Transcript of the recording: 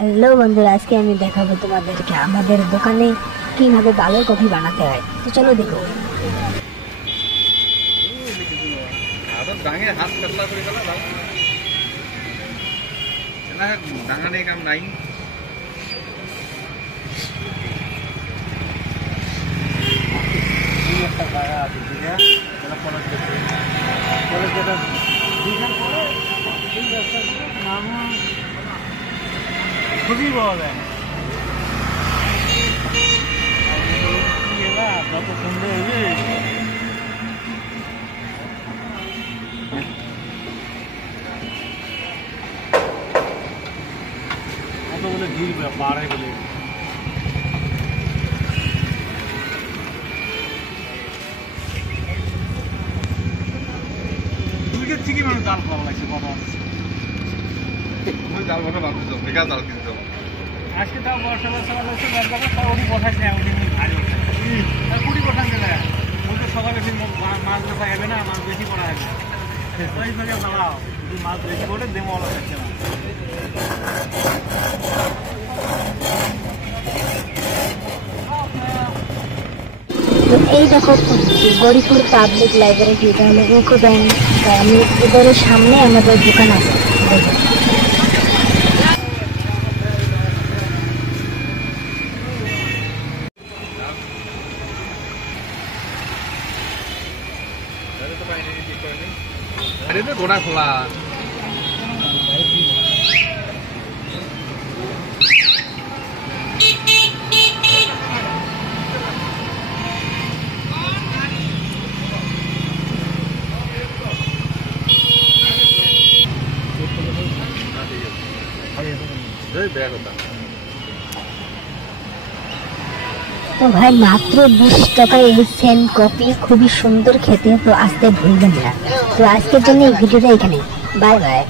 হ্যালো বন্ধুরা, আজকে আমি দেখাবো তোমাদেরকে আমাদের দোকানে কিভাবে ভালো কফি বানাতে হয়। তো চলো দেখো। খুবই পাওয়া যায় যত সুন্দর কত বলে ভিড় বাড়ে বলে দুর্গের থেকে মানুষ জাল খাওয়া লাগছে কথা জাল ভাবে বাঁধতে বেকার জাল কিনতে হবে আজকে তাও বর্ষা লাগছে দরকার তাও উনি বসাইছে উনি ভারী আর কুড়ি বসান গেলে ওই তো সকালে মাছ ধরা যাবে না, মাছ বেশি পড়া যাবে ওই থেকে ভাড়াও যদি মাছ বেশি পড়ে দেমো ওলা থাকছে না। তো এই দেখো গরিপুর পাবলিক লাইব্রেরি, এটা হলো ইউকো ব্যাংক। আমি এদের সামনে আমাদের দোকান আছে। দেখো গোড়া খোলা তো ভাই মাত্র 20 টাকায় এই সেন্ট কফি খুবই সুন্দর খেতে। তো আসতে ভুলবেন না। তো আজকের জন্য এই ভিডিওটা এখানে। Bye bye.